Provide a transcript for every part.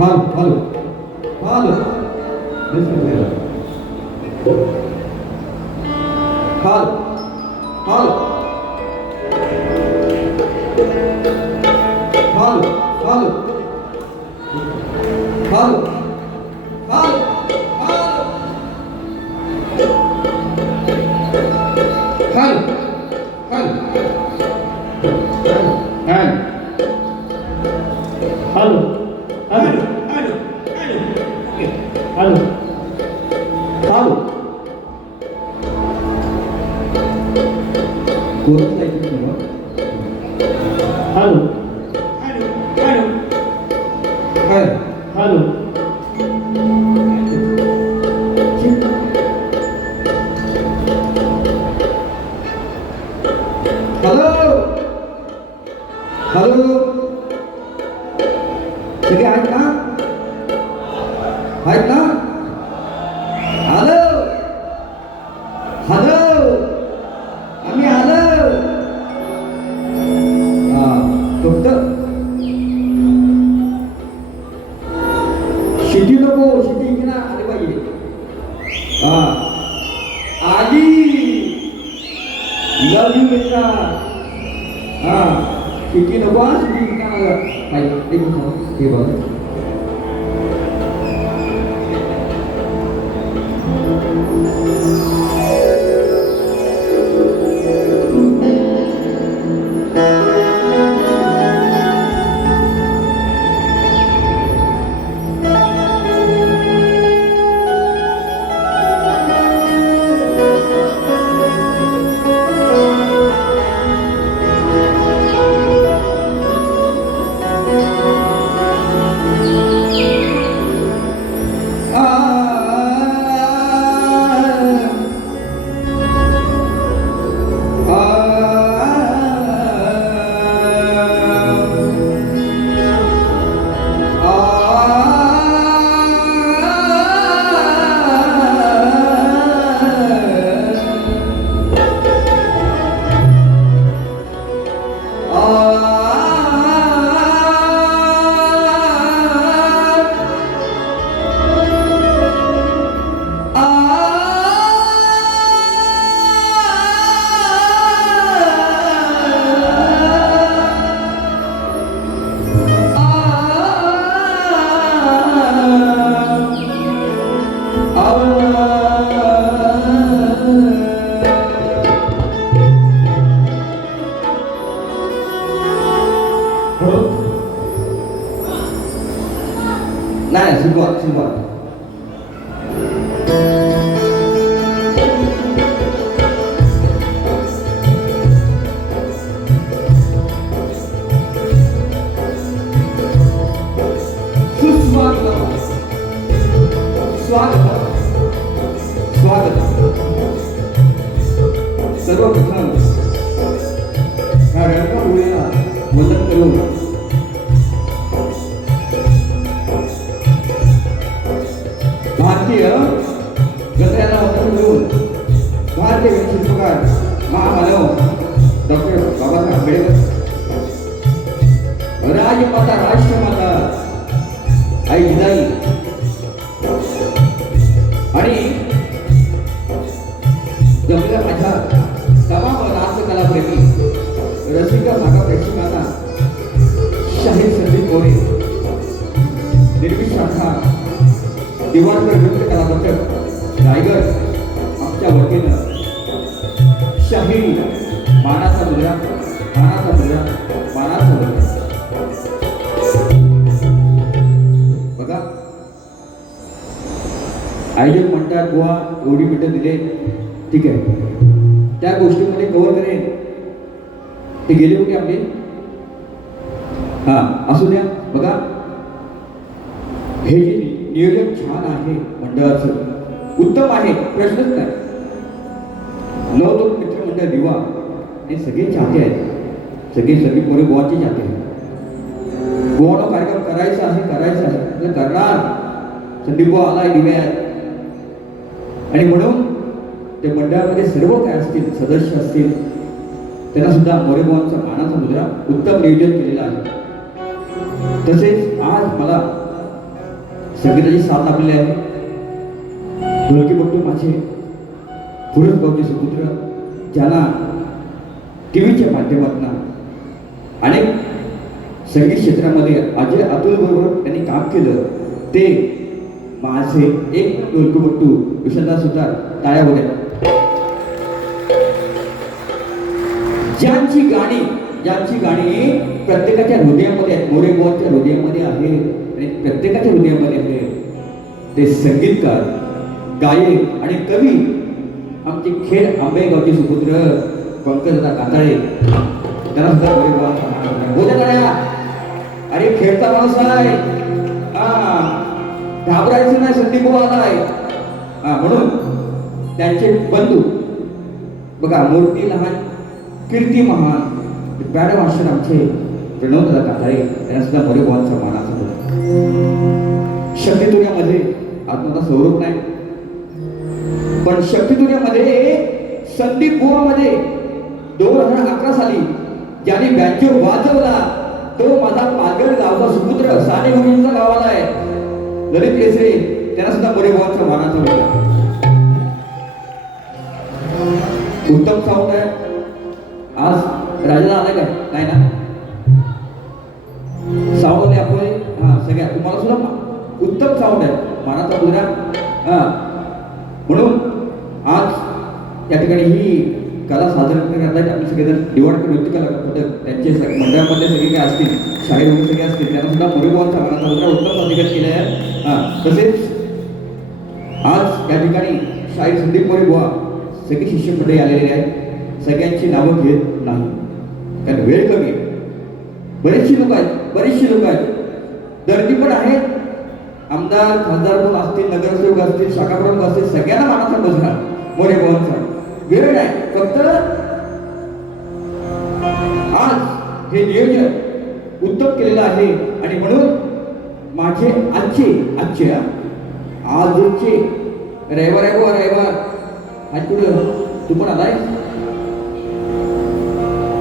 Halo. Halo. Listen here. Halo. Halo. Halo. Halo. Halo. Halo. Halo. Halo. Halo. Halo. Halo. Halo. Kurang lagi semua. Halo. Hai. Halo. Halo. Halo. Sige, आहेत ना? आहेत ना? Hello. Hello. आम्ही hello. फक्त शिटी नको, शिटी इकडे आली पाहिजे. आली. लव यू मित्रा. शिटी नको, शिटी इकडे आलं. एक मिनिट हे बघ. नाही सुरुवात स्वागत सर्वप्रथम ह्या रंगभूमीला वंदन करून भारतीय गजऱ्याला वंदन करून भारतीय शिल्पकार महामानव डॉक्टर बाबासाहेब आंबेडकर, राजमाता राष्ट्रमाता आई जिजाई आणि जमलेल्या माझ्या तमाम राजकलाप्रेमी रसिका भागा प्रेक्षकांना शाहीर संदीप मोरे निर्मित शाखा दिवाणकर नृत्य कला पथक रायगड आमच्या वतीनं शाहीर मानाचा मुद्रा बघा. आयोजक म्हणतात बुवा एवढी मिनिटं दिले, ठीक आहे, त्या गोष्टीमध्ये कव्हर करेन. ते गेले कुठे आपले? असू द्या. बघा, हे जे नियोजन छान आहे मंडळाचं, उत्तम आहे, प्रश्नच नाही. 9 मित्रमंडळ दिवा हे सगळे चाहते आहेत, सगळे मोरे बुवाचे चाहते आहेत. बुवाला कार्यक्रम करायचा आहे करणार. संदीप बुवा आलाय दिव्यात, आणि म्हणून त्या मंडळामध्ये सर्व काय असतील सदस्य असतील त्यांना सुद्धा मोरे बुवांचा मानाचा मुद्रा उत्तम नियोजन केलेला आहे. तसेच आज मला संगीताची साथ आपली आहे. ढोलकी बघतो माझे पुरसगावचे सुपुत्र, ज्यांना टीव्हीच्या माध्यमातून अनेक संगीत क्षेत्रामध्ये अजय अतुल बरोबर त्यांनी काम केलं. ते माझे एक ढोलकीपट्टू विशालदास सुतार, टाळ्या होत्या. ज्यांची गाणी प्रत्येकाच्या हृदयामध्ये आहेत, मोरेगावच्या हृदयामध्ये आहे आणि प्रत्येकाच्या हृदयामध्ये आहे. ते संगीतकार, गायक आणि कवी आमचे खेड आंबेगावचे सुपुत्र पंकजदा काताळे, त्यांना सुद्धा मोरेगाव बोलल्या गाड्या. अरे खेळता माणूस आहे, घाबरायचं नाही, संदीप भाऊ आलाय. म्हणून त्यांचे बंधू बघा, मूर्ती लहान कीर्ती महान, बॅड भाषण आमचे प्रणवदादा काताळे, त्यांना सुद्धा मोरेगावांचा मानाचा होता. शक्तितुर्यामध्ये आत्मता स्वरूप नाही, पण शक्तितुर्यामध्ये संदीप बुवामध्ये 2011 साली ज्याने बँजो वाजवला तो माझा पालघर गावचा सुपुत्र, साने गुरुजींचा गावाला आहे, ललित केसरे, त्यांना सुद्धा मोरेगावांचा मानाचा होता. उत्तम साऊंड आहे. आज राजाला आलाय काय? नाही ना, साऊंड आपण सगळ्या तुम्हाला सुद्धा उत्तम साऊंड आहे, मानाचा मुद्रा. म्हणून आज त्या ठिकाणी ही कला सादर करण्यात आपण सगळेजण दिवाणकर नृत्य कला त्यांचे मंडळामधले सगळे काय असतील, शाहीर वगैरे सगळे असतील, त्यांना सुद्धा मोरेगावांचा मानाचा मुद्रा उत्तम सादरीकरण केलं आहे. तसेच आज त्या ठिकाणी शाहीर संदीप मोरेगाव सगळी शिष्य मंडळी आलेली आहेत. सगळ्यांची नावं घेत नाही कारण वेळ कमी आहे. बरेचशी लोक आहेत, दर्दी पण आहेत. आमदार खासदार पण असतील, नगरसेवक असतील, शाखा प्रमुख असतील, सगळ्यांना मानाचा मुजरा मोरेगावांचा. वेळ नाही, फक्त आज हे नियोजन उत्तम केलेलं आहे. आणि म्हणून माझे आजचे रविवार आहे गो, रविवार आज पुढं तू पण आलाय.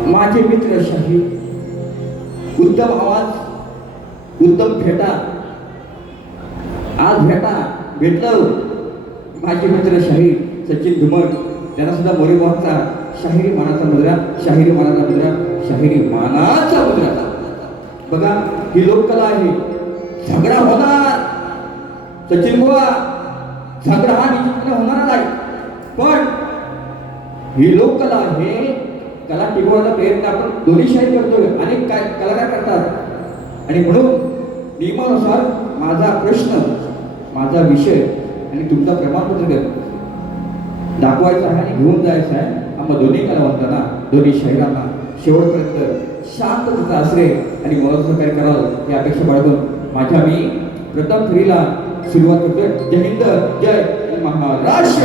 माझे मित्र शाहीर, उत्तम आवाज, उत्तम फेटा, आज भेटलो. माझे मित्र शाहीर सचिन धुमट, त्यांना सुद्धा मोरेगावचा शाहिरी मानाचा मुद्रा, शाहिरी मानाचा मुद्रा. बघा, ही लोककला आहे. झगडा होणार सचिन बुवा, झगडा हा निश्चितपणे होणार नाही, पण ही लोककला आहे. कला टिकवण्याचा प्रयत्न आपण दोन्ही शाही करतोय, अनेक कलाकार करतात. आणि म्हणून नियमानुसार माझा प्रश्न, माझा विषय आणि तुमचा प्रमाणपत्र दाखवायचा आहे आणि घेऊन जायचं आहे. आम्हाला दोन्ही कलावंतांना, दोन्ही शाहिरांना शेवटपर्यंत शांततेचा आश्रय आणि मला सहकार्य करावं ही अपेक्षा बाळगून माझ्या मी प्रथम फेरीला सुरुवात करतोय. जय हिंद, जय महाराष्ट्र.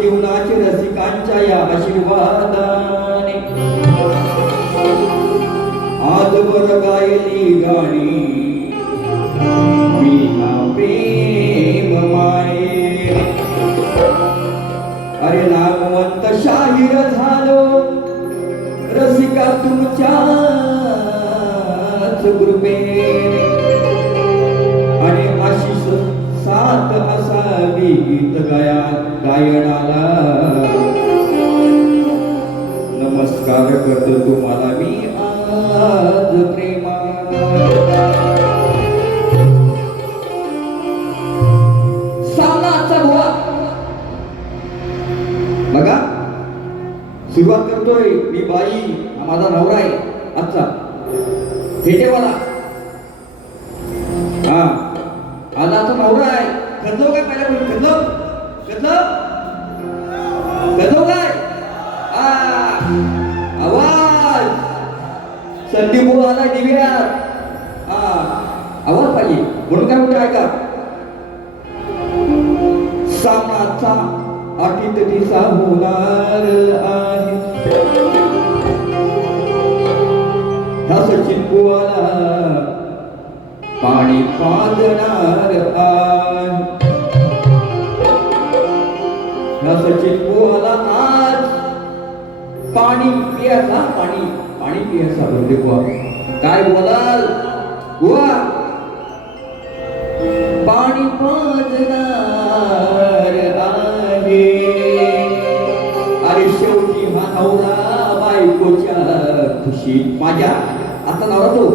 जीवनाचे रसिकांच्या या आशीर्वादाने आजवर गायली गाणी मी हा प्रेम माये. अरे नामवंत शाहीर झालो रसिका तुमच्याच कृपे, आणि आशिष साथ असावी गीत गायनाला. नमस्कार करतो तुम्हाला मी आज प्रेमा. सामनाचा भुवा बघा, सुरुवात करतोय मी. बाई हा माझा नवरा आहे आजचा फेटेवाला. हा, आज आता नवरा आहे. खदलो काय पहिला कोणी खदलो खदलो खदलो काय आवाज संधी बोलायला दिव्यात आवाज पाहिजे म्हणून काय म्हणतो ऐका सामनाचा अटीत दिसा होणार आहे ह्या सचिन बुवाला पाणी पाजणार आहे ह्या सचिन बुवाला आज पाणी पियाचा पाणी पियाचा बोलते बुवा काय बोलाल बुवा पाणी पाजणार आहे अरे शेवटी हा नवरा बायकोच्या खुशीत माझ्या आता नवरा तो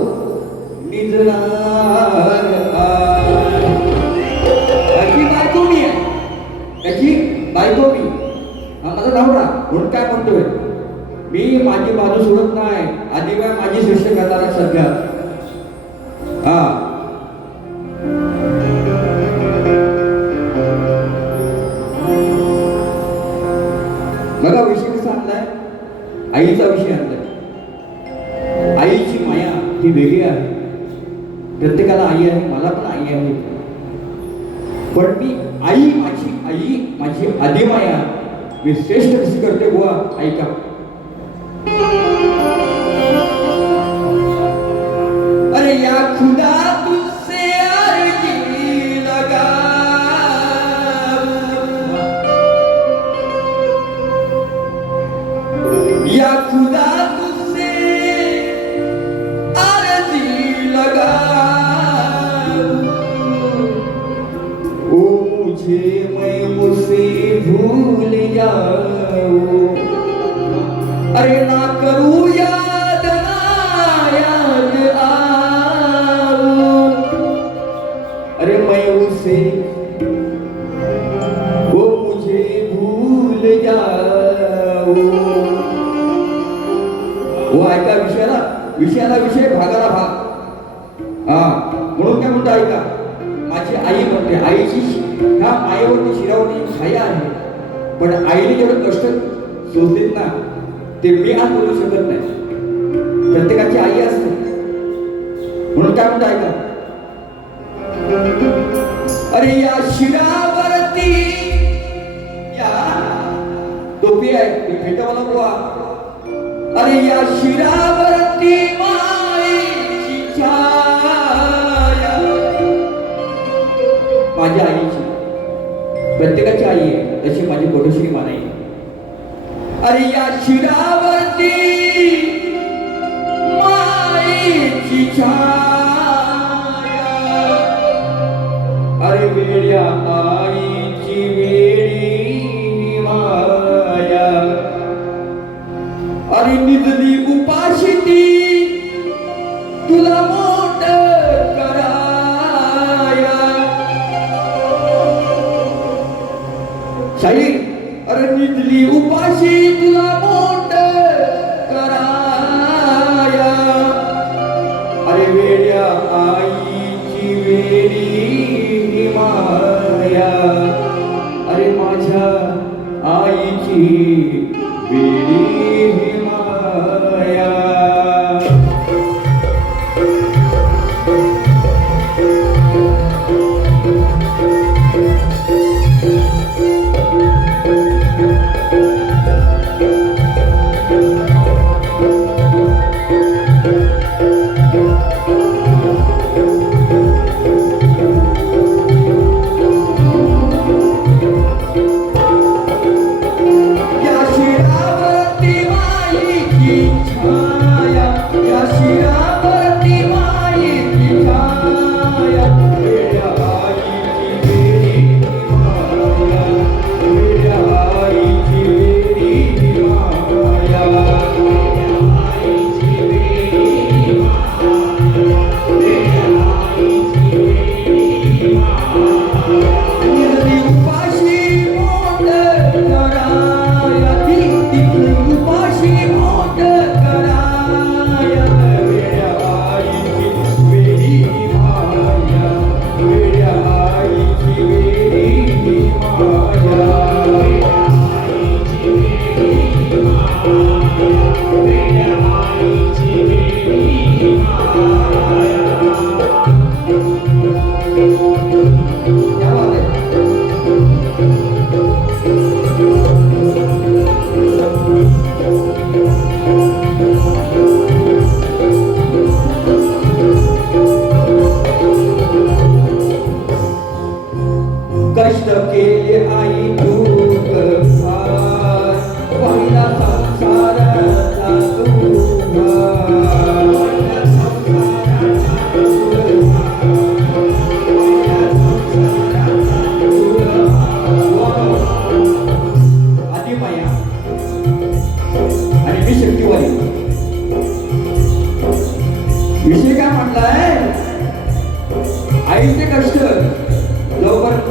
निजणार त्याची बायको मी आहे त्याची बायको मी हा माझा नवरा म्हणून काय म्हणतोय मी माझी बाजू सोडत नाही आदिवाय माझी सृष्टी करणारा सध्या बघा विषय कसा आणलाय आईचा विषय आणलाय आईची माया ही वेगळी आहे प्रत्येकाला आई आहे मला पण आई आहे पण मी आई माझी आदिमाया मी श्रेष्ठ कशी करते बुवा ऐका अरे या खुदा तुझसे अर्जी लगा या खुदा तुझसे अर्जी लगा ओ मुझे मैं मुझसे भूल जाऊं अरे ना करूं याद आऊं अरे मैं उसे वो मुझे भूल जाऊं वो ऐका विषयाला विषय भागाला भाग म्हणून काय म्हणतो ऐका माझी आई म्हणते आईची ह्या मायेवरती शिरावरती छाया आहे पण आईने जेवढे कष्ट सोसलेत ना ते मी आज बोलू शकत नाही प्रत्येकाची आई असते म्हणून काय म्हणतो ऐका अरे या शिरावरती या टोपी आहे ती फेटा मला बुवा अरे या शिरावरती माईची छाया माझ्या आईची प्रत्येकाची आई आहे तशी माझी कोटश्री मानाई अरे या शिरावरती माईची छाया अरे वेड्या आईची वेडी माया अरे निजली उपाशी ती तुला मोठ कराया शाहीर अरे निजली उपाशी तुला मोठ कराया अरे वेड्या आईची वेडी माया अरे माझ्या आईची वेडी माया या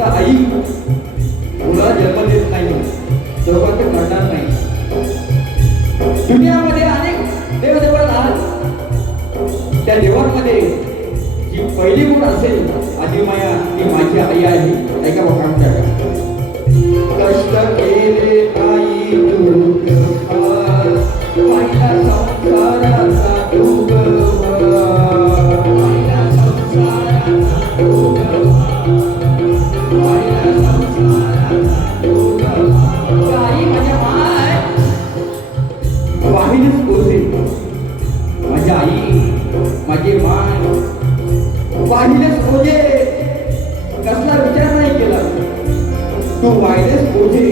समजा आई मुला जन्म देत नाही सौभाग्य करणार नाही. दुनियामध्ये अनेक देवदेव आहेत. त्या देवांमध्ये जी पहिली गुण असेल आदिमाया ती माझी आई आहे. ऐका बघा आमच्या कष्ट केले आई दुःख फार, पहिला संसाराचा दुःख फार, पहिला संसाराचा दुःख फार, पहिला संसाराचा दुःख फार. आई माझ्या माय वाहिलीच बोलते. माझी आई माझी माय वाहिलेच बोले. कसला विचार नाही केला. तू वाहिलेच बोले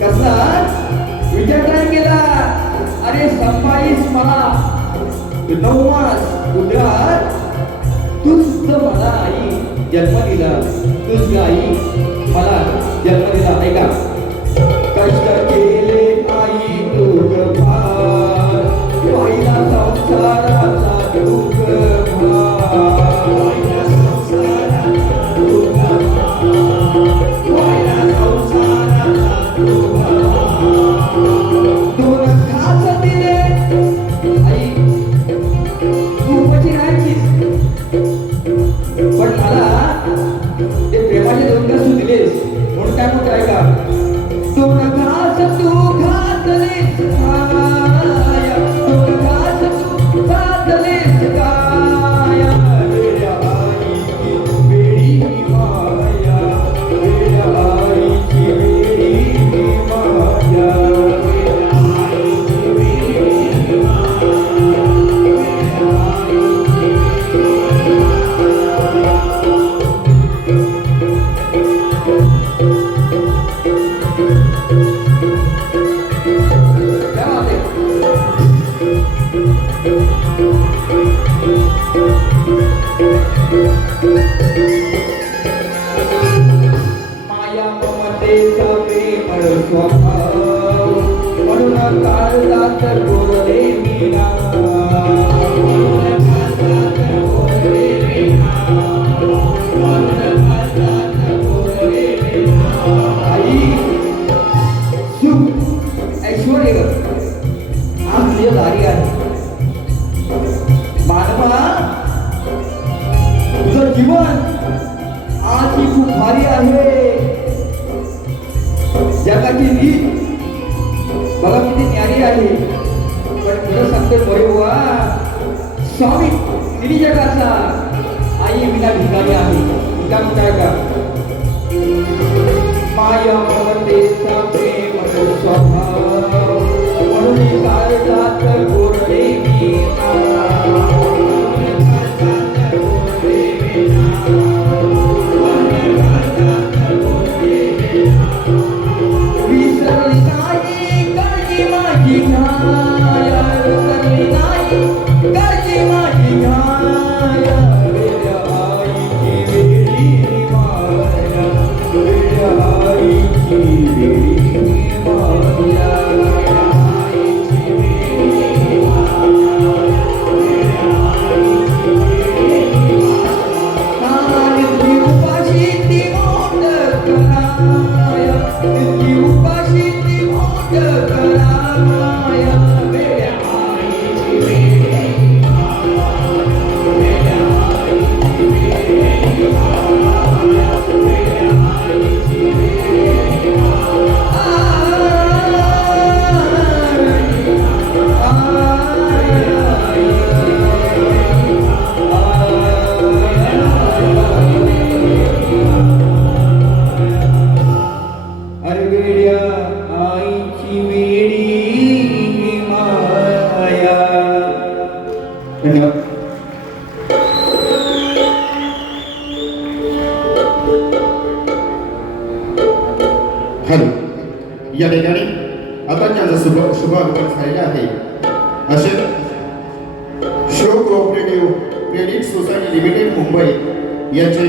कसला विचार नाही केला. अरे संभाळीस मला 9 मास उदरात तूच मला आई जन्म दिला. तूच आई मला जन्म दिला. ऐका कष्ट केले आई दुःख फार, पहिला संसाराचा दुःख फार, पहिला संसाराचा दुःख फार, पहिला संसाराचा दुःख फार. दोन घास दिले आई तू उपची राहायचीस पण मला ते प्रेमाचे 2 घास तू दिलेस म्हणून काय म्हणतो ऐका 2 घास तू घातलेस काय, 2 घास तू घातलेस काय. वेड्या आईची वेडी माया, वेड्या आईची वेडी माया, वेड्या आईची वेडी माया, वेड्या आईची वेडी माया ममतेचा प्रेमळ स्वभाव, म्हणून काळजात कोरले मी नाव, म्हणून काळजात कोरले मी नाव, म्हणून काळजात कोरले मी नाव. आई सुख ऐश्वर्य आज तुझ्या दारी आहे. मानवा तुझं जीवन आज ही खूप भारी आहे. जगाची रीत बघा किती न्यारी आहे. पण तुझं सांगतो बरे बुवा स्वामी तिन्ही जगाचा आई विना भिकारी आहे. तुझा काय का माया ममतेचा प्रेम स्वभाव, म्हणून काळजात कोरले मी नाव, म्हणून काळजात कोरले मी नाव, म्हणून काळजात कोरले मी नाव. विसरली नाही काळजी माझी छाया, विसरली नाही काळजी माझी छाया, वेड्या आईची वेडी माया, वेड्या आईची वेडी माया, वेड्या आईची वेडी माया, वेड्या आईची वेडी माया. नित्य उपाशी ती मोदक कराया, नित्य उपाशी ती मोदक कराया, वेड्या आईची वेडी माया, वेड्या आईची वेडी माया, वेड्या आईची वेडी अरे वेड्या आईची वेडी माया. धन्यवाद. हॅलो या ठिकाणी आता ज्यांचं शुभागमन झालेलं आहे असे show cooperative credit society limited Mumbai यांचे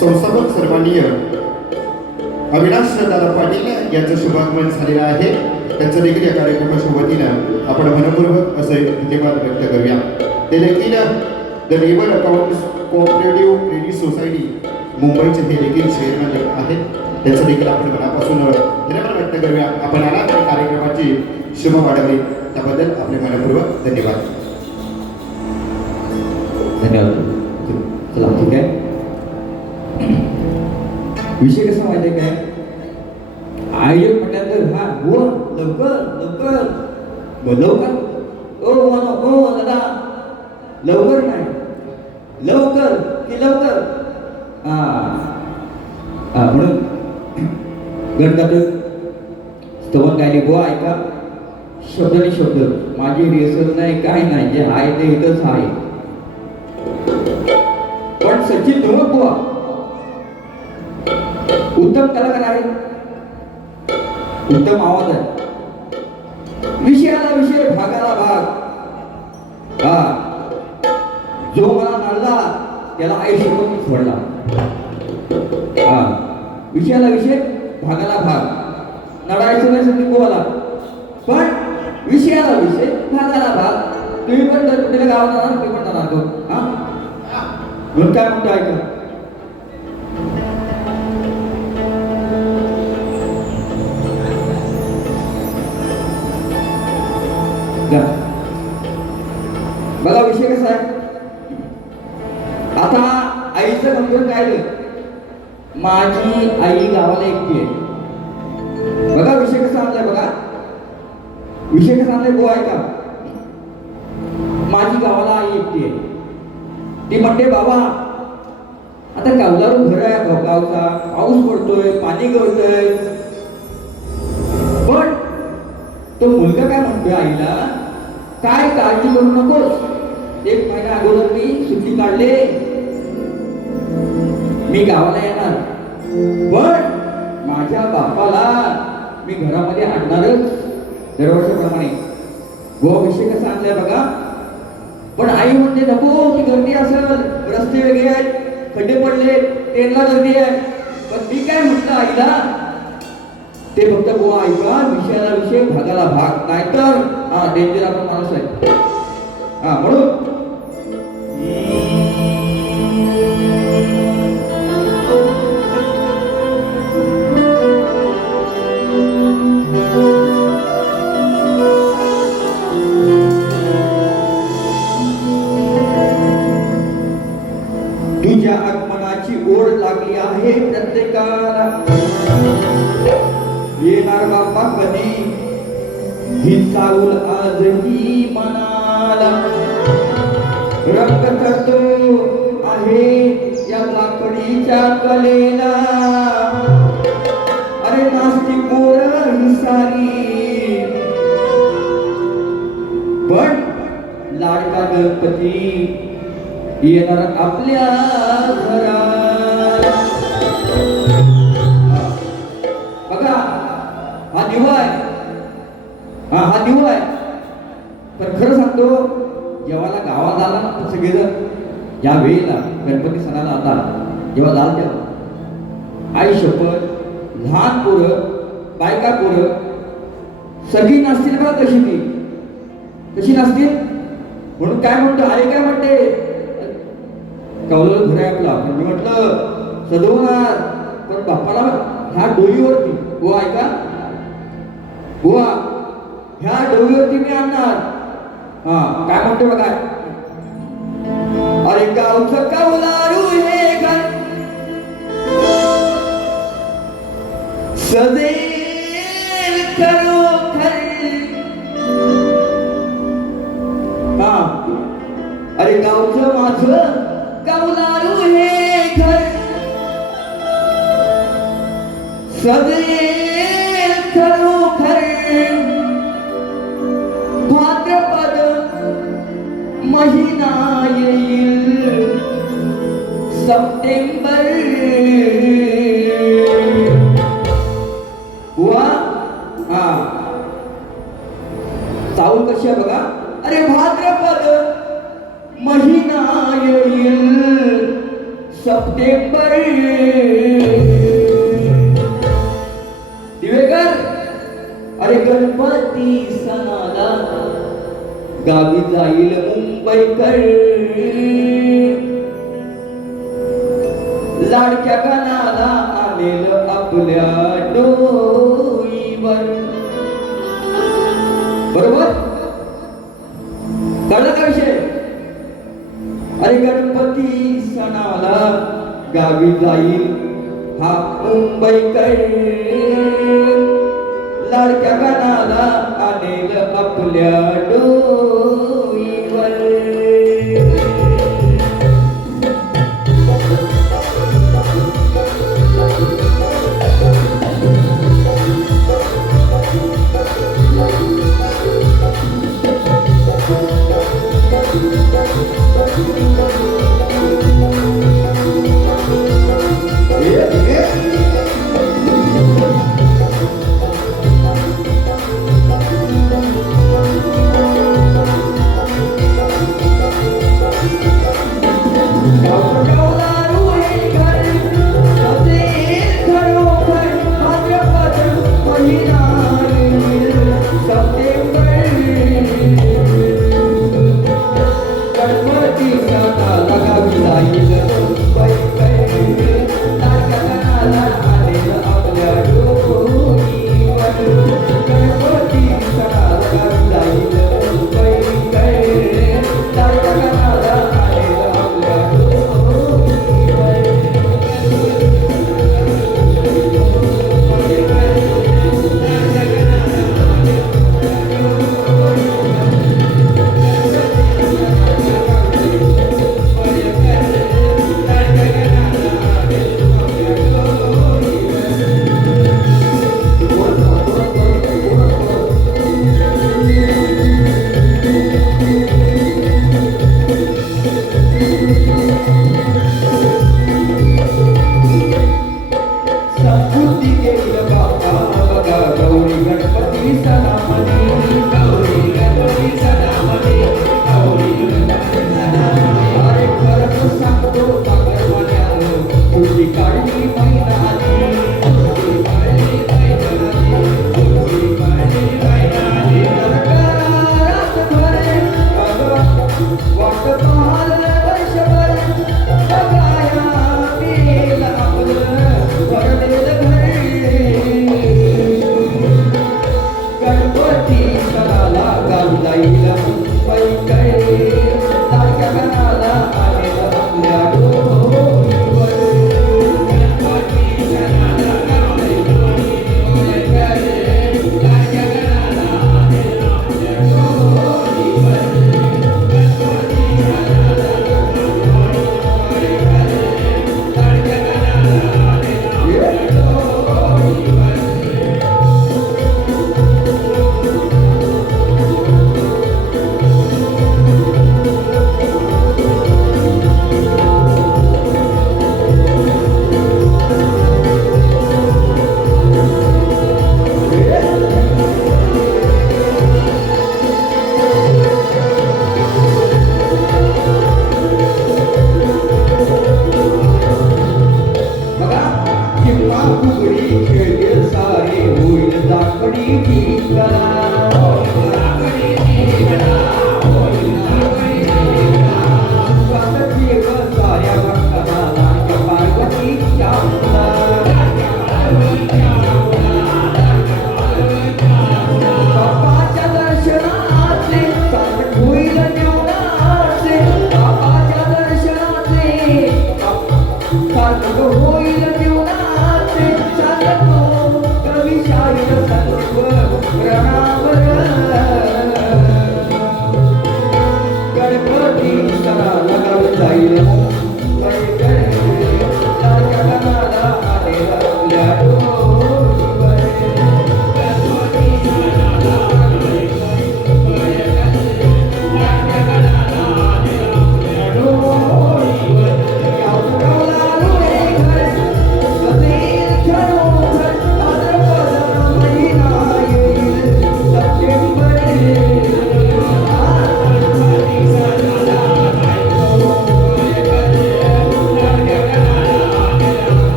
संस्थापक सन्माननीय अविनाश दादा पाटील यांचं शुभागमन झालेलं आहे. त्यांचं देखील या कार्यक्रमाच्या वतीनं आपण मनपूर्वक असे धन्यवाद व्यक्त करूया. ते देखील the labour accounts cooperative credit society मुंबईचे हे देखील चेअरमॅन आहेत, त्यांचं देखील आपण मनापासून धन्यवाद व्यक्त करूया. आपण आला आणि कार्यक्रमाची शोभा वाढवली त्याबद्दल आपले मनपूर्वक धन्यवाद. धन्यवाद. चला ठीक आहे. विषय कसा माहिती आहे काय, आयोजक म्हटल्यानंतर हा हो लवकर लवकर लवकर ओ दादा लवकर नाही, लवकर की लवकर. म्हणून गणपती स्तवन गायले बुवा ऐका, शब्दाने शब्द, माझी रिहर्सल नाही काय नाही, जे आहे ते इथंच आहे. पण सचिन धुमक बुवा उत्तम कलाकार आहे, उत्तम आवाज आहे. विषयाला विषय भागाला भाग. जो मला नाळला त्याला आयुष्यभर सोडला. विषयाला विषय भागाला भाग. नडायचं नाही संदीप बुवाला, पण विषयाला विषय भागाला भाग. तुम्ही पण तुला गावात जाणार, तुम्ही पण जाणार तो. म्हणून काय म्हणतो ऐका, बघा विषय कसा आहे. आता आईचं गंभीर काय, माझी आई गावाला एकटी आहे. बघा विषय कसा आणलाय, बघा विषय कसा आणलाय बुवा ऐका. माझी गावाला आई एकटी आहे. ती म्हणते बाबा आता कौलारू घर आहे गावचा, पाऊस पडतोय, पाणी गळतोय. पण तो मुलगा काय म्हणतोय आईला, काय काळजी करू नकोस, 1 महिना अगोदर मी सुट्टी काढले, मी गावाला येणार, पण माझ्या बापाला मी घरामध्ये आणणारच दरवर्षीप्रमाणे. व विषय कसा आणलाय बघा. पण आई म्हणते नको, ती गर्दी असेल, रस्ते वेगळे आहेत, खड्डे पडले, ट्रेनला गर्दी आहे. पण मी काय म्हटलं आईला, ते फक्त बुवा ऐका, विषयाला विषय भागाला भाग, नाहीतर डेंजर आपण माणूस आहे. म्हणून तुझ्या आगमनाची ओढ लागली आहे प्रत्येकाला. येणार बाप्पा कधी, ही चावल आजही मनाला. रक्त करतो आहे या लाकडीच्या कलेला. अरे नास्ती पोर ही सारी, पण लाडका गणपती येणार आपल्या घरात. बघा हा दिवा आहे, हा दिवा आहे. पण खरं सांगतो, जेव्हा गावात आला ना सगळेजण, या वेळेला गणपती सणाला आता जेव्हा जाल तेव्हा आई शपथ, लहान पोरं, बायका पोरं सगळी नाचतील बघा. कशी नाचतील. म्हणून काय म्हणतो आई, काय म्हणते, कौल घर आहे आपला. पण मी म्हटलं सजवणार, पण बाप्पाला ह्या डोईवरती हो ऐका बुवा, ह्या डोईवरती मी आणणार. काय म्हणतो बघा, अरे गावचं कौलारू हे घर सदैव खरोखर. अरे गावचं माझं कौलारू हे घर सदैव खरोखर. भाद्रपद महिना येईल, सप्टेंबर हुआ. चावल कशी आहे बघा. अरे भाद्रपद महिना येईल, सप्टेंबर. दिवेकर, अरे गणपती सणाला गावी जाईल मुंबईकर. लाडक्या कानाला आलेलं आपल्या डोईवर. बरोबर कळलं का विषय? अरे गणपती सणाला गावी जाईल हा मुंबईकर, लाडक्या कानाला आलेलं आपल्या डोईवर.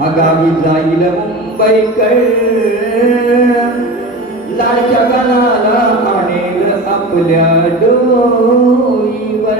हा गावी जाईल मुंबईकर, लाडच्या गालाला आणेल आपल्या डोईवर.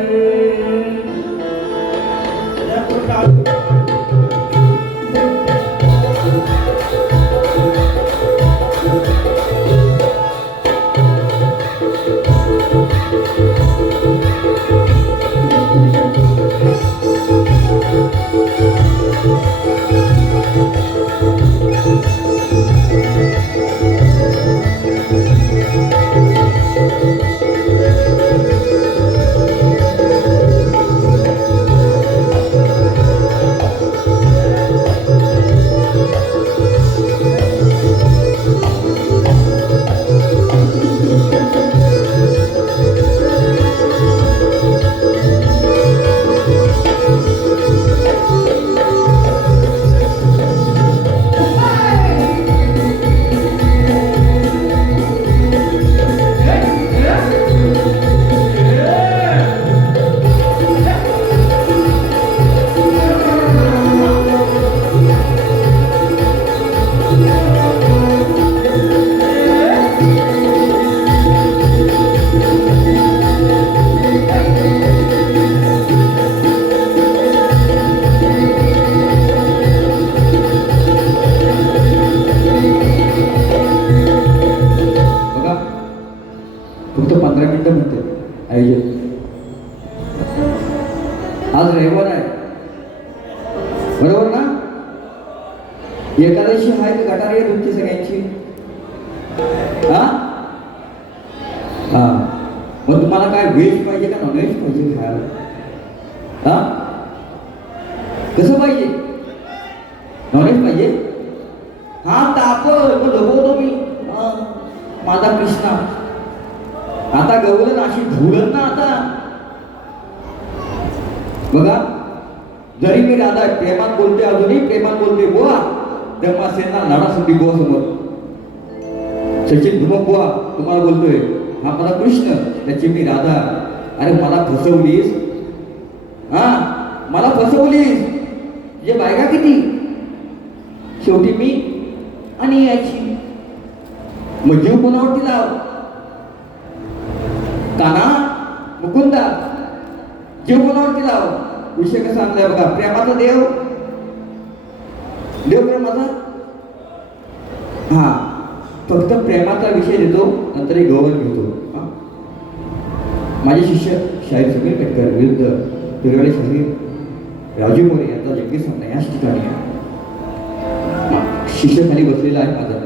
फक्त 15 मिनिटं म्हणते आयोजन. आज रविवार आहे, बरोबर ना? एकादशी आहे का गटारी आहे तुमची सगळ्यांची? हा हा, मग तुम्हाला काय व्हेज पाहिजे का नॉनव्हेज पाहिजे खायला? हा, कसं पाहिजे? नॉनव्हेज पाहिजे? हा तापल मग झोपवतो मी. माझा कृष्णा आता गवलन अशी झुलन ना आता. बघा, जरी मी राधा प्रेमात बोलते, अजूनही प्रेमात बोलते. बुवा धर्मासेना लढा सुद्धी बुवा समोर. सचिन धुमक बुवा तुम्हाला बोलतोय, हा मला कृष्ण, त्याची मी राधा. अरे मला फसवलीस, हा मला फसवलीस. तुझे बायका किती? शेवटी मी आणि याची. मग जीव कोणावरती लाव? काना मुकुंदा, जीव कोणावरती लाव? विषय कसा आणलाय बघा, प्रेमाचा देव, देव प्रेमाचा. हा, फक्त प्रेमाचा विषय देतो, नंतर एक गौरव घेतो. माझे शिष्य शाहीर समीर पेटकर विरुद्ध तिरवडे शाहीर राजू मोरे यांचा जगदीश सामना याच ठिकाणी आहे. शिष्य खाली बसलेला आहे माझा,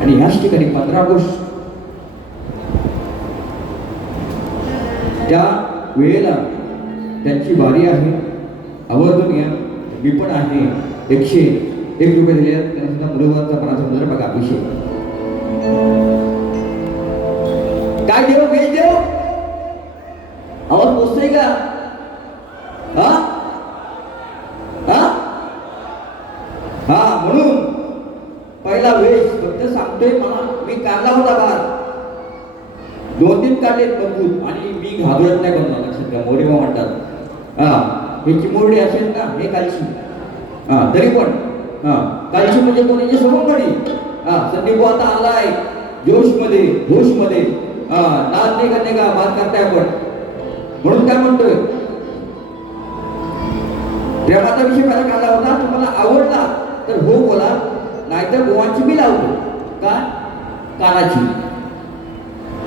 आणि याच ठिकाणी 15 ऑगस्ट त्या वेळेला त्यांची वारी आहे. आवर्जून या, मी पण आहे. 101 रुपये दिले त्यांना सुद्धा मुलांचा मनाचा मुलं बघा विषय. काय देव वेळ देव आवाज पोचतोय का? हा हा हा, म्हणून पहिला वेश फक्त सांगतोय मला. मी काढला होता भात, 2-3 काढलेत मजबूत, आणि मी घाबरत नाही कोणाला. लक्षात घ्या, मोरेबा म्हणतात. हा, हे चिमोरडी असेल ना, हे कालशी. हा, तरी पण हा, कालशी म्हणजे कोणाची सवंगडी. हा, संदीप आता आलाय जोशमध्ये, होशमध्ये. हा, नाद नाही करणे का बात करताय आपण. म्हणून काय म्हणतोय, प्रेमाचा विषय मला काढला होता. तुम्हाला आवडला तर हो बोला, नाहीतर गोवांची मी लावतो. का? कानाची.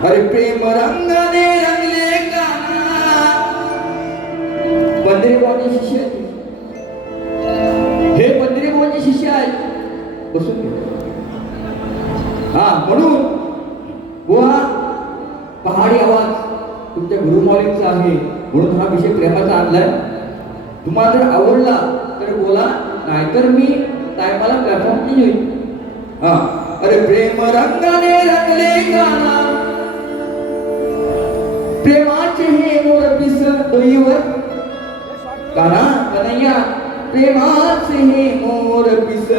अरे प्रेम रंगाने रंगले काना. पंढरी बुवांचे शिष्य आहेत हे, पंढरी बुवांचे शिष्य आहेत. बसून घे. हा, म्हणून बुवा पहाडी आवाज तुमच्या गुरुमाऊलींचा आहे, म्हणून हा विषय प्रेमाचा आणलाय. तुम्हाला जर आवडला तर बोला, नाहीतर मी टायमाला प्लॅटफॉर्म येईल. हा, अरे प्रेम रंगाने रंगले काना, प्रेमाचे हे मोर पिस डोईवर. काना कन्हैया, प्रेमाचे हे मोर पिस.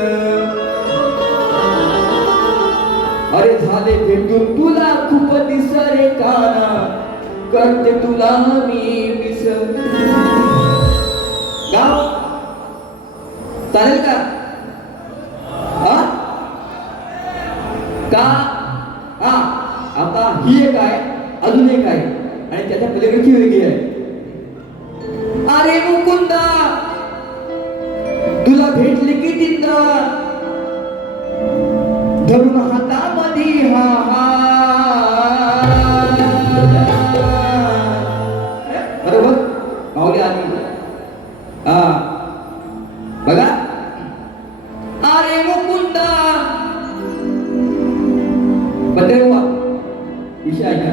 अरे झाले भेटून तुला खूप दिसरे काना, करते तुला मी मिस. गाव चालेल का? हा का? हा आता ही एक आहे, अजून एक आहे आणि त्याच्या पलीकडची वेगळी आहे. अरे मुकुंदा तुला भेटले की तिंदा धरून हातामध्ये हा बरोबर माऊली आली. हा बघा. अरे मुकुंदा बदलवा विषय आहे का?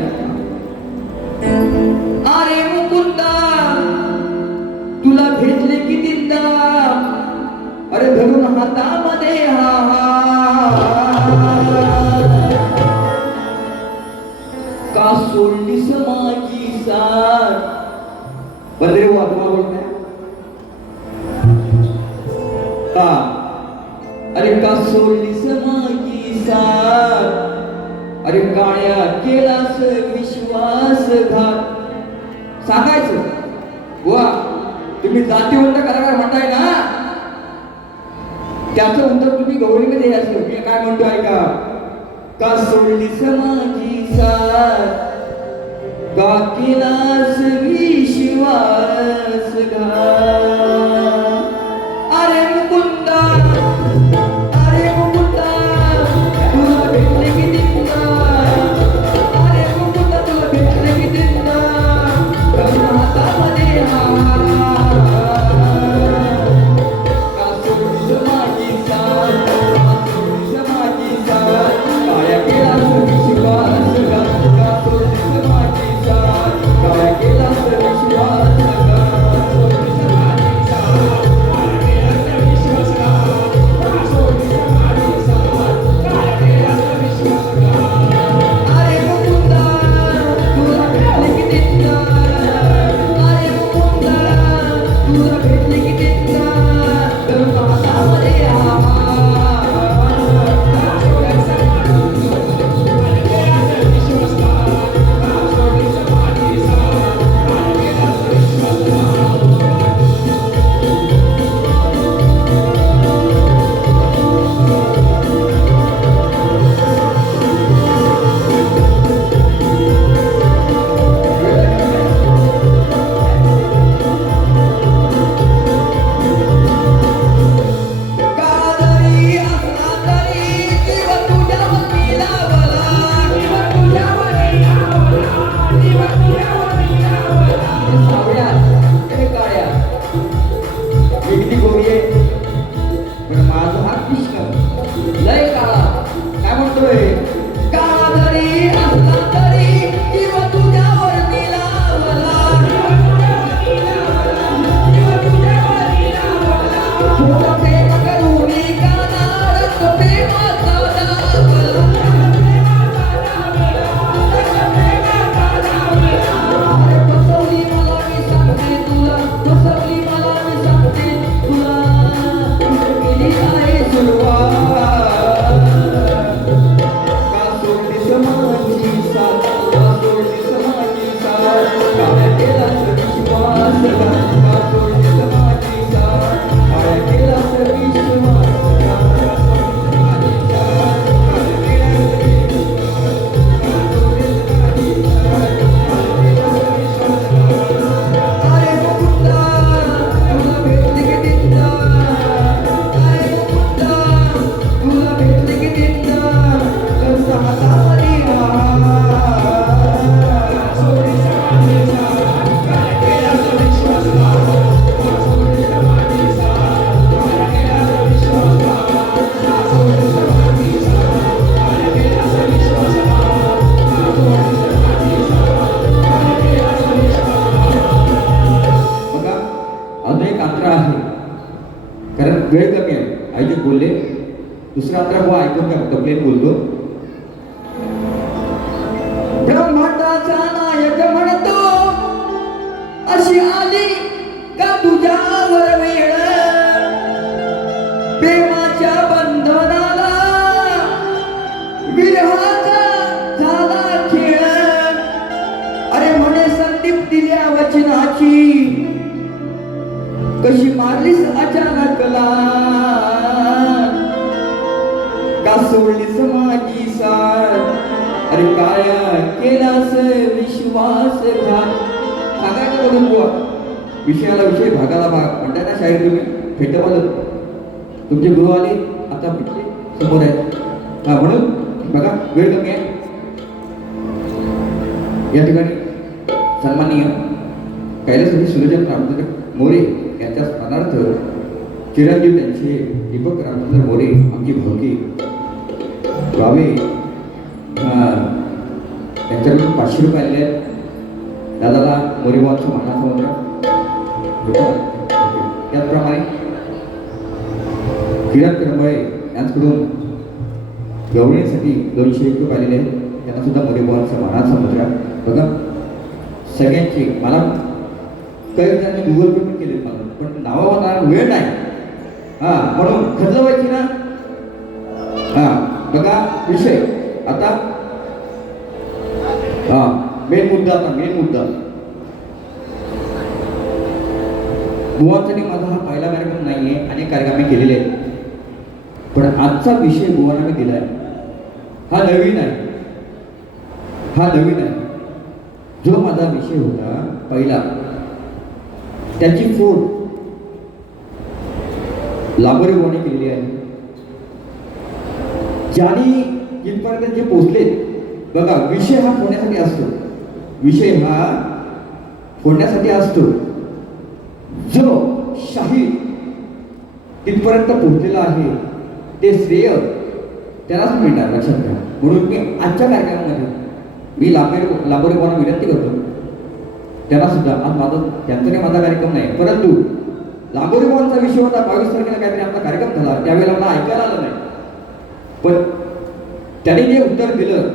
अरे मुकुंदा तुला भेटले की तिंदा अरे धरून हातामध्ये का सोडलीस माझी साथ. बंदरे हो आत्मा बोलते का? अरे का सोडलीस माझी साथ अरे काळ्या केलास विश्वासघात. सांगायचं वा तुम्ही जातीवंत कलाकार म्हणताय ना, त्याचं उत्तर तुम्ही गौरीमध्ये द्यायचं. मी काय म्हणतो ऐका. का सोडलीस माझी साथ का केलास विश्वासघात. अरे मुकुंदा अरे मुकुंदा तुला भेटले की तिंदा अरे मुकुंदा तुला भेटले की तिंदा धरून हातामध्ये का सोडलीस माझी साथ का सोडलीस माझी साथ काळ्या केलास विश्वासघात. का सोडलीस माझी साथ काळ्या केलास विश्वासघात. अरे मुकुंदा तुला भेटले की तिंदा अरे मुकुंदा तुला भेटले की तिंदा धरून हातामध्ये कादरी असला तरी जीव तुझ्यावर मिळावला. सावळ्या हे काळ्या एकटी गोरी आहे पण माझा हा कृष्ण लय काळा. काय म्हणतोय. कादरी असला तरी जीव तुझ्यावर मिळावला. थोडं प्रेम करून गाणार तो प्रेमाचा दावला. अरे फसवली मला मी सांगते तुला फसवली मला मी सांगते तुला केली आहे सुरुवात. का सोडलीस माझी साथ का सोडलीस माझी साथ काळ्या केलास विश्वासघात. का सोडलीस माझी साथ काळ्या केलास विश्वासघात. अरे मुकुंदा तुला भेटले की तिंदा अरे मुकुंदा तुला भेटले की तिंदा धरून हातामध्ये बघा अजून एक अंतरा आहे कारण वेळ कमी आहे. आई जे बोलले दुसरा अंतरा बुवा ऐकून का फक्त प्लेन बोलतो. ब्रह्मांडाचा नायक म्हणतो अशी आली का तुझ्यावर वेळ प्रेमाच्या बंधनाला विरहाचा झाला खेळ. अरे म्हणे संदीप दिल्या वचनाची कशी मारलीस अचानक का सोडलीस माझी साथ अरे काया केलास विश्वासघात. सांगायचं बोलून बुवा विषयाला विषय भागाला भाग म्हणताय ना शाहीर तुम्ही फेट बोलत. तुमचे गुरु आले आता भेटले समोर आहेत. हा म्हणून बघा वेळ कमी आहे. या ठिकाणी सन्माननीय कैलासवासी सुलोचन रामचंद्र मोरे यांच्या स्मरणार्थ चिरंजीव त्यांचे दीपक रामचंद्र मोरे आमची भावकी गावे त्यांच्याकडून 500 रुपये आलेले आहेत. दादाला मोरेबाबचं मानाचं होतं. त्याचप्रमाणे किरण करंबळे यांच्याकडून गवळीसाठी 201 रुपये आलेले आहेत. त्यांना सुद्धा मोरेबाबांचा मानाचा मुद्रा. बघा सगळ्यांची मला काही जणांनी गुगल पे पण केले मला पण नावाला वेळ नाही. हा म्हणून खर्च व्हायची ना. हा बघा विषय आता हा मेन मुद्दा. आता मेन मुद्दा बुवांसाठी माझा हा पहिला कार्यक्रम नाही आहे. अनेक कार्यक्रम मी केलेले आहेत पण आजचा विषय बुवांना मी दिला आहे हा नवीन आहे. हा नवीन आहे. जो माझा विषय होता पहिला त्याची फोड लांबोरे बुवाने केलेली आहे. ज्यांनी इथपर्यंत जे पोचले बघा विषय हा फोडण्यासाठी असतो. विषय हा फोडण्यासाठी असतो. जो शाहीर तिथपर्यंत पोहोचलेला आहे ते श्रेय त्यालाच मिळणार लक्षात घ्या. म्हणून मी आजच्या कार्यक्रमामध्ये मी लांबोरे बुवांना विनंती करतो त्यांना सुद्धा आज माझा त्यांचा काही माझा कार्यक्रम नाही परंतु लांबोरे बुवांचा विषय होता 22 तारखेला काहीतरी आमचा कार्यक्रम झाला त्यावेळेला मला ऐकायला आलं नाही पण त्यांनी जे उत्तर दिलं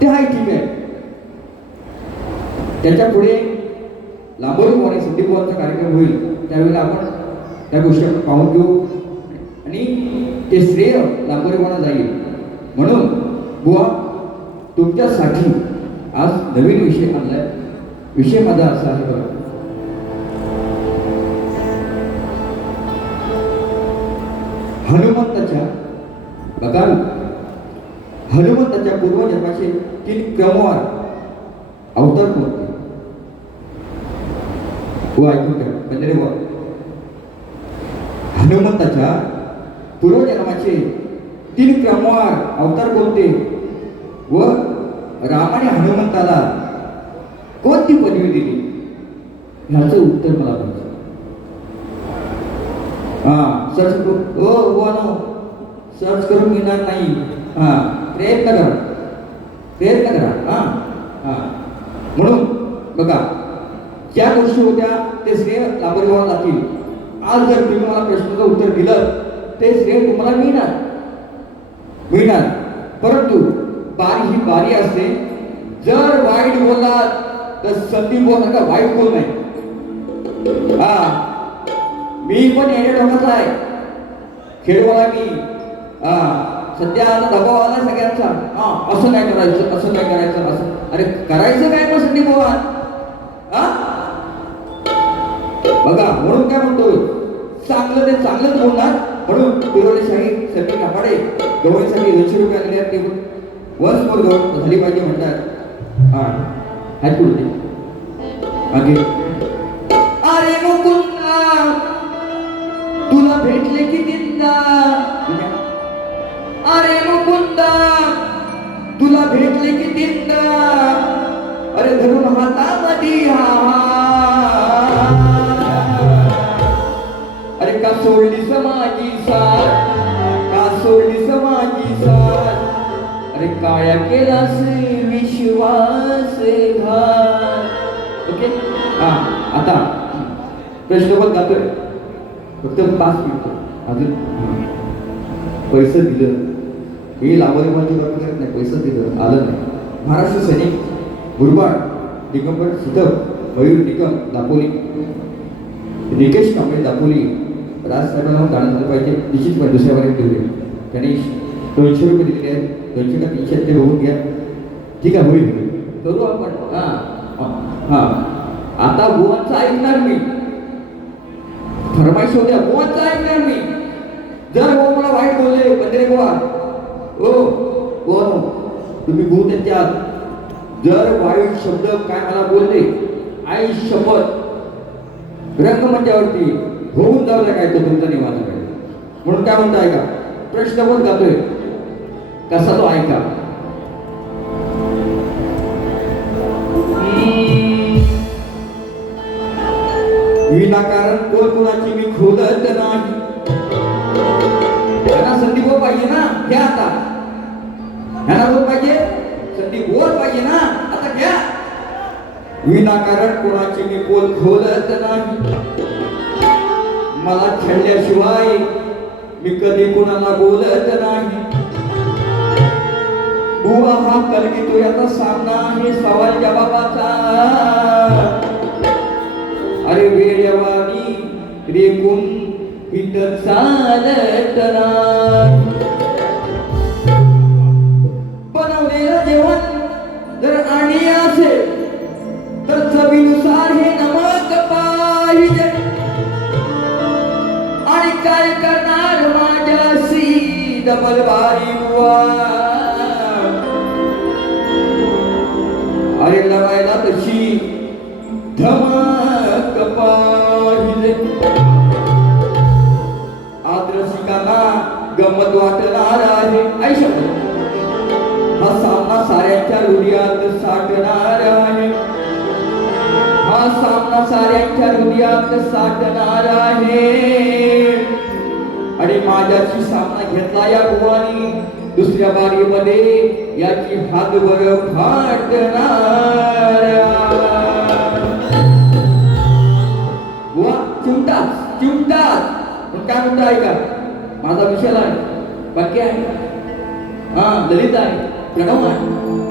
ते हाय ठीक आहे. त्याच्या पुढे लांबोरे बुवांनी संदीप बुवांचा कार्यक्रम होईल त्यावेळेला आपण त्या गोष्टी आपण पाहून घेऊ आणि ते श्रेय लांबोरे बुवांना जाईल. म्हणून बुवा तुमच्यासाठी आज नवीन विषय आणलाय. विषय माझा असा आहे बघा हनुमंताच्या बघा हनुमंताच्या पूर्वजन्माचे 3 क्रमवार अवतार कोणते व ऐकून घ्या बंदरे बुवा. हनुमंताच्या पूर्वजन्माचे 3 क्रमवार अवतार कोणते व रामाने हनुमंताला कोणती पदवी दिली ह्याचं उत्तर मला पाहिजे. हा सर्च करू हो सर्च करून मिळणार नाही. हा प्रयत्न करा. हा हा म्हणून बघा ज्या गोष्टी होत्या ते श्रेय लांबोरे बुवांना जातील. आज जर तुम्ही मला प्रश्नाचं उत्तर दिलं ते श्रेय तुम्हाला मिळणार परंतु बारी ही बारी असते. जर वाईट बोललात तर संदीप बुवांना वाईट बोल नाही. हा मी पण येणे ढोकाचा आहे खेळवाला मी. हा सध्या आता दबाव आला सगळ्यांचा. हा असं नाही करायचं असं अरे करायचं काय मग संदीप बुवा. हा बघा म्हणून काय म्हणतो चांगलं ते चांगलंच बोलणार. म्हणून पिरोले शाही सगळी कापाडे गवळीसाठी 200 रुपये आलेले आहेत ते वन्स मोर गवळ झाली पाहिजे म्हणतात. हा हात पुढे मागे अरे मुकुंदा तुला भेटले की दिंदा. अरे मुकुंदा तुला भेटले की दिंदा अरे धरून हातामध्ये अरे का सोडली समाजी साथ अरे काया केलास विश्वास घात. ओके हा आता प्रश्नपत्र गातोय फक्त 5 मिनिटं अजून. पैसे दिलं हे लांबोरे बुवांची बातमी करत नाही. पैसे दिलं आलं नाही. महाराष्ट्र सैनिक गुरबाड दिगंबर सुधव मयूर निकम दापोली निकेश कांबळे दापोली राजसाहेबांना गाणं झालं पाहिजे निश्चितपणे दुसऱ्या वर्गात ठेवले. त्यांनी 200 रुपये दिलेले आहेत. 200 का 300 ते बघून घ्या. ठीक आहे होईल करू आपण. हां हां आता बुवांचं ऐकणार मी फरमाईश होत्या बुवांचं ऐकणार मी. जर बुवा मला वाईट बोलले बंदरे बुवा हो बुवा तुम्ही बुवा त्यांच्यात जर वाईट शब्द काय मला बोलले आई शपथ रंगमंचावरती होऊन जावं काय तो तुमचा निवास आहे. म्हणून काय म्हणता ऐका प्रश्न पण गातोय कसा तो ऐका. विनाकारण कोण कोणाची मी खोदत नाही. त्यांना संधी बोल पाहिजे ना घ्या आता. त्यांना बोल पाहिजे संधी बोल पाहिजे ना आता घ्या. विनाकारण कोणाची मी बोल खोदत नाही. मला खेळल्याशिवाय मी कधी कोणाला बोलत नाही. बुवा हा कलगी याचा सामना आहे सवाल जवाबाचा. अरे वेळेवानी रेकून इतर चालत नाही. बनवलेलं जेवण जर आणि असेल तर चवीनुसार हे नमक पाहिजे. आणि काय करणार माझ्याशी डबल बारी बुवा. अरे लढायला तशी धमक पाहिजे. आदर्शिकांना गंमत वाटणार आहे ऐशपथ. हा सामना साऱ्यांच्या हृदयात साठणार आहे. हा सामना साऱ्यांच्या हृदयात साठणार आहे. आणि माझ्याशी सामना घेतला या बुवानी दुसऱ्या बारीमध्ये याची हातभर फाटणार. बुवा चिमटाच चिमटाच पण काय म्हणता ऐका माझा विषय आहे बाकी आहे हा ललित आहे प्रणव आहे.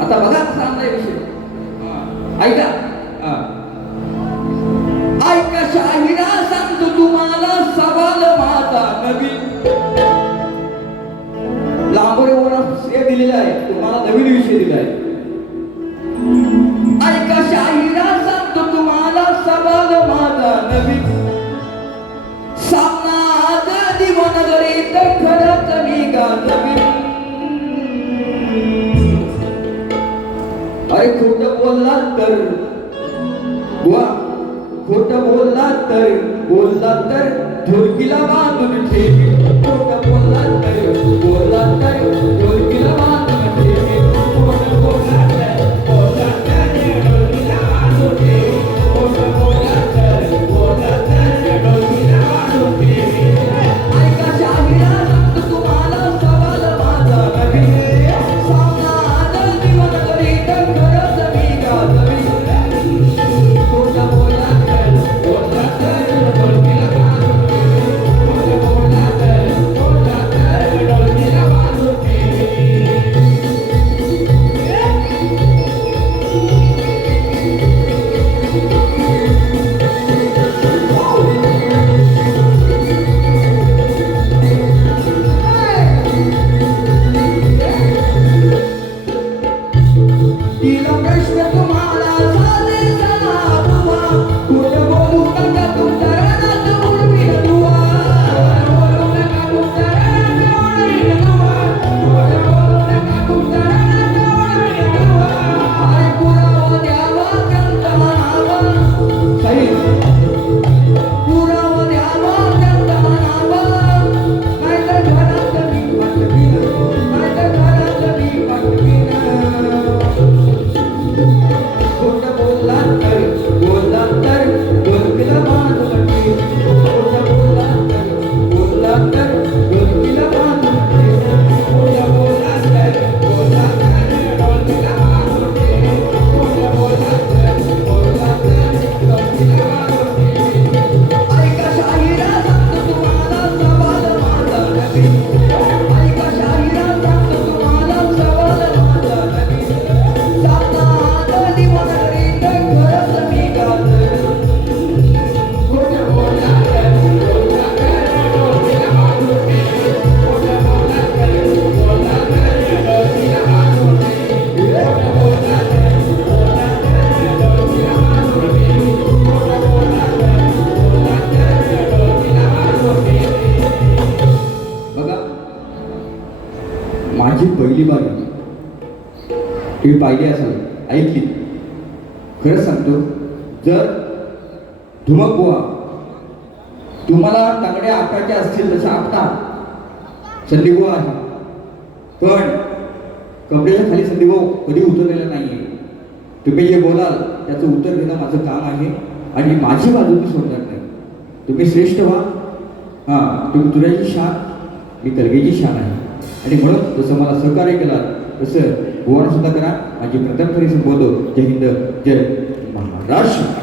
आता बघा सांगलाय विषय ऐका ऐका शाहिरा सांगतो तुम्हाला सवाल माझा नवीन. लांबरे ओढा श्रेय दिलेला आहे तुम्हाला नवीन विषय दिला आहे. ऐका शाहिरा सांगतो तुम्हाला सवाल माझा नवीन. सामना आज दिवानगरीत खरंच मी गाजवीन. अरे खोट बोलला तर बुवा खोट बोलला तर ढोलकीला बांधून ठेवी. खोट बोलला तर ढोलकीला बांधून ठेवी. खोट बोलला तर ढोलकीला बांधून ठेवी. खोट बोलला तर ढोलकीला बांधून ठेवी. ऐका शाहिरा सांगतो तुम्हाला सवाल माझा नवीन. सामना आज दिवानगरीत खरंच मी गाजवीन. खोट बोलला तर ढोलकीला बांधून ठेवी. खोट बोलला माझी पहिली बारी तुम्ही पाहिली असाल, ऐकली. खरंच सांगतो, जर धुमक बुवा तुम्हाला तांगड्या आपटायच्या असतील तसं आपटा संदीप आहे, पण कपड्याच्या खाली संदीप कधी उतरलेला नाहीये. तुम्ही जे बोलाल त्याचं उत्तर देणं माझं काम आहे आणि माझी बाजू मी सोडणार नाही. तुम्ही श्रेष्ठ व्हा. हां, तुम्ही तुऱ्याची शान, मी कलगीची शान आहे. आणि म्हणून जसं मला सहकार्य केला तसं गोवाना सुद्धा करा. माझी प्रथम तरी संबोधो. जय हिंद, जय महाराष्ट्र.